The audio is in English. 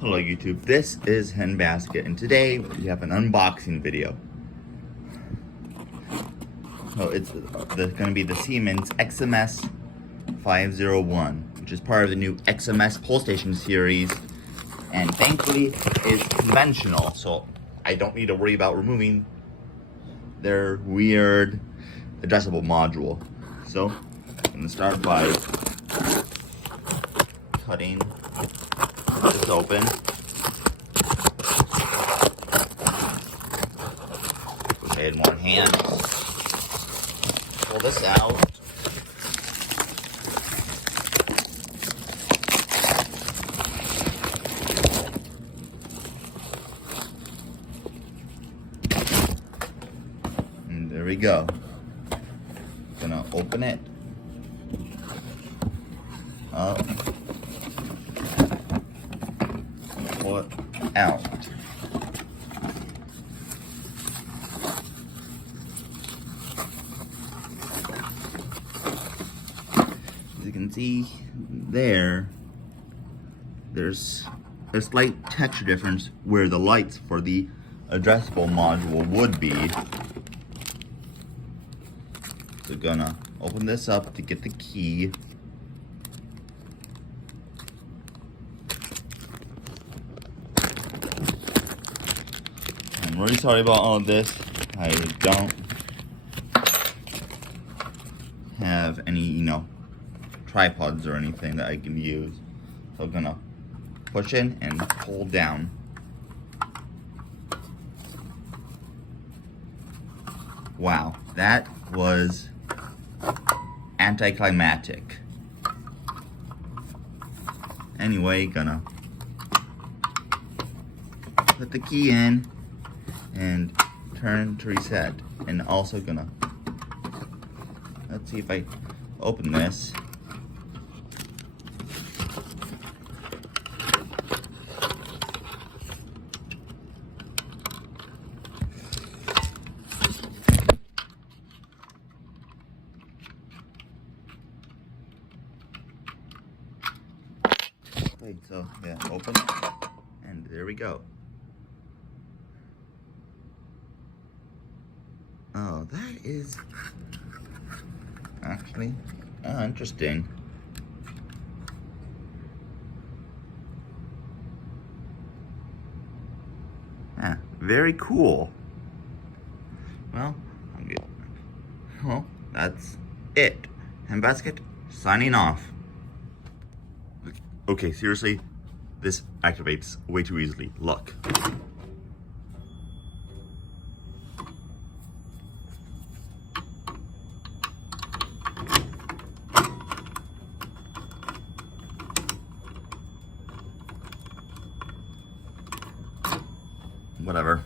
Hello YouTube, this is Handbasket, and today we have an unboxing video. So it's going to be the Siemens XMS-501, which is part of the new XMS pole station series, and thankfully it's conventional, so I don't need to worry about removing their weird adjustable module. So I'm going to start by cutting this open. Go ahead in one hand. Pull this out. And there we go. Gonna open it up. Pull it out. As you can see there's a slight texture difference where the lights for the addressable module would be. So gonna open this up to get the key. I'm really sorry about all of this. I don't have any, tripods or anything that I can use. So I'm gonna push in and pull down. Wow, that was anticlimactic. Anyway, gonna put the key in and turn to reset, and also gonna, let's see if I open this. Wait, so yeah, open it, and there we go. Oh, that is actually interesting. Yeah, very cool. Well, well, that's it. Handbasket signing off. Okay, seriously, this activates way too easily. Look. Whatever.